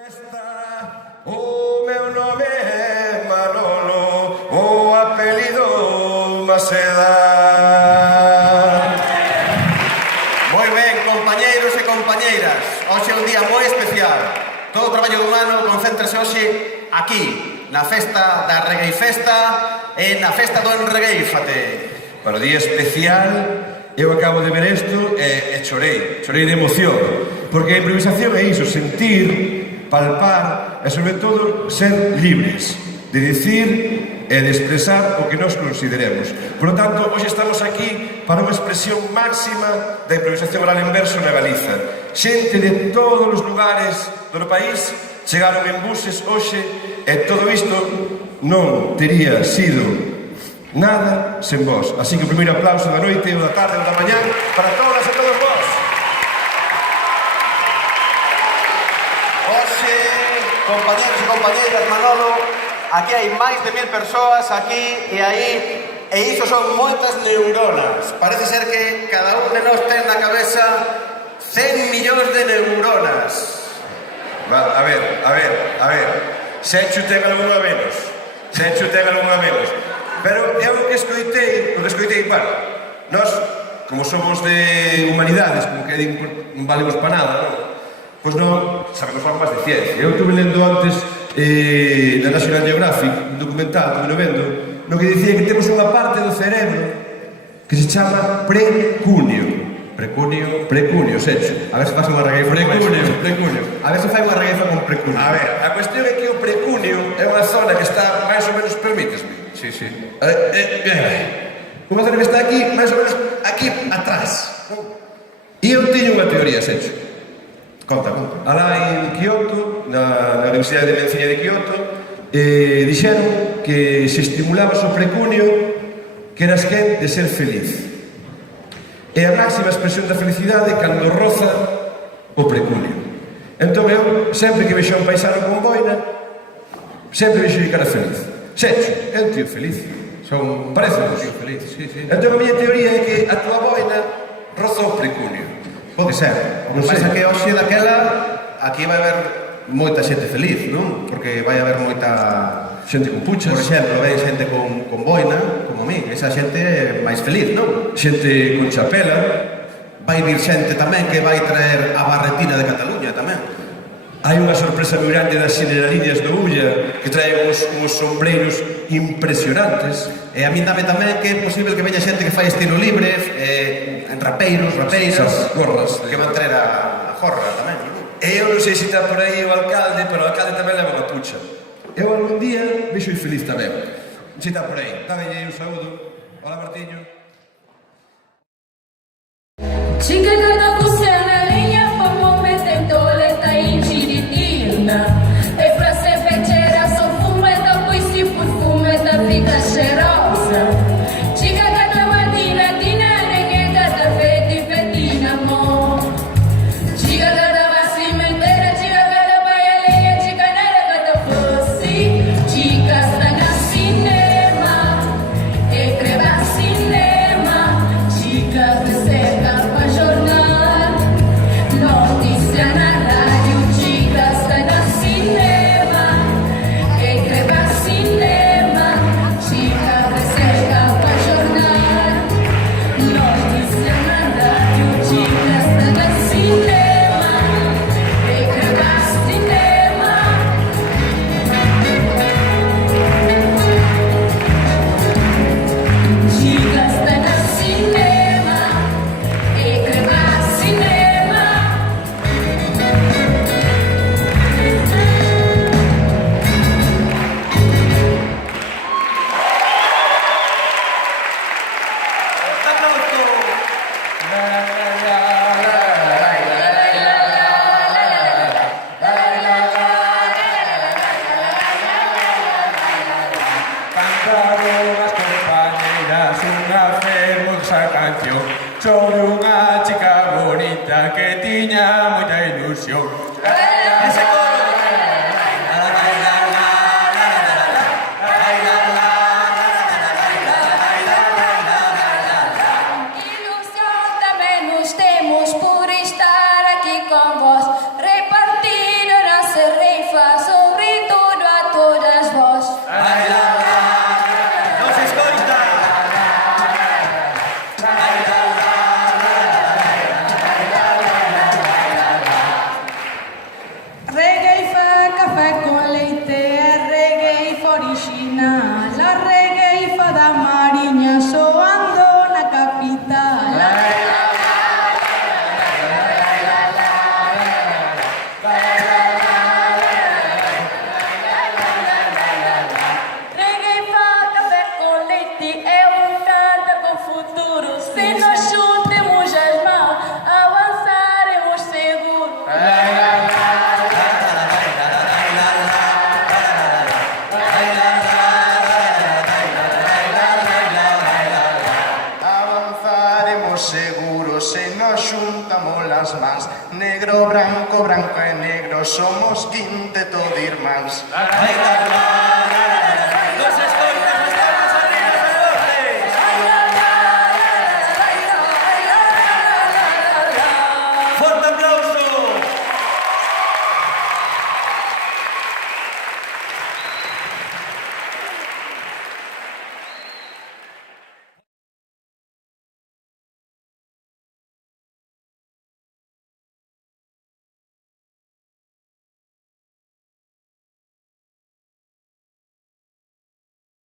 festa, o meu nome é Manolo, o apelido Maceda. Moi ben, compañeiros e compañeiras, hoxe é un día moi especial. Todo o traballo humano concéntrase hoxe aquí, na festa da Reggae Festa e na festa do Enregueífate. Para o día especial, eu acabo de ver isto e chorei de emoción, porque a improvisación é iso, sentir, palpar e, sobre todo, ser libres de dicir e de expresar o que nos consideremos. Por lo tanto, hoxe estamos aquí para unha expresión máxima da improvisación oral en verso na Galiza. Xente de todos os lugares do país chegaron en buses hoxe e todo isto non tería sido nada sen vos. Así que o primeiro aplauso da noite, ou da tarde, ou da mañán para todas e todos vos. Hoxe, compañeros e compañeiras, Manolo, aquí hai máis de 1000 persoas aquí e aí, e iso son moitas neuronas. Parece ser que cada un de nós ten na cabeza 100 millóns de neuronas. A ver. Sencho ten algunha menos. Pero eu o que escoitei, bueno, nós, como somos de humanidades, como que non valemos para nada, non? Pois non, sabemos algo máis de ciencia. Eu estuve lendo antes na National Geographic, un documental, estuve vendo, no que dicía que temos unha parte do cerebro que se chama precunio. Precunio, Sencho. A ver se faz unha regueifa. Precunio. A ver se fai unha regueifa con precunio. A ver, a cuestión é que o precunio é unha zona que está máis ou menos, permítesme. Sí. Unha zona que está aquí, máis ou menos aquí atrás. E eu teño unha teoría, Sencho. Conta. Alá en Kyoto, na Universidade de Medicina de Kyoto, dixeron que se estimulabas o precunio que eras quen de ser feliz. É a máxima expresión da felicidade cando roza o precunio. Entón eu, sempre que vexo un paisano con boina, sempre vexo de cara feliz. Sencho, é un tío feliz. Parece un tío feliz. Sí. Entón a miña teoría é que a tua boina roza o precunio. Pode ser. O que pasa que hoxe daquela aquí vai haber moita xente feliz, non? Porque vai haber moita xente con puchas. Por exemplo, ven xente con boina, como a mí. Esa xente é máis feliz, non? Xente con chapela. Vai vir xente tamén que vai traer a barretina de Cataluña tamén. Hai unha sorpresa moi grande das Generaliñas do Ulla que traen uns sombreiros impresionantes. E a mí dame tamén que é posible que veña xente que fai estilo libre, rapeiras, gorras, que van traer a jorra tamén. E eu non sei se está por aí o alcalde, pero o alcalde tamén leva unha pucha. Eu algún día vexo feliz tamén. Non sei se está por aí. Dámelle un saúdo. Hola, Martiño. Chica cada bucena linha por momento em doleta e tiritina. E pra ser fetera só fumeta, pois se por fumeta fica cheirosa. Chica cada matina, tina, negueta, da fetina, amor. Chica cada vacina inteira, chica cada baialinha, chica nada cada fosse. Chica está na cinema, e creva cinema. Chica reserva pra jornal, notícia na rádio. Chica está na cinema, e creva cinema. Chica reserva pra jornal, notícia na rádio. Chica está na cinema, e creva cinema. Chica está na cinema, e creva cinema. Cantaron as compañeras unha fermosa canción sobre unha chica bonita que tiña moita ilusión. Ese coro. Ilusão também nos temos por estar aqui com vós, repartindo nossa rei. somos quinteto de irmáns. Ai, la, la, la, la,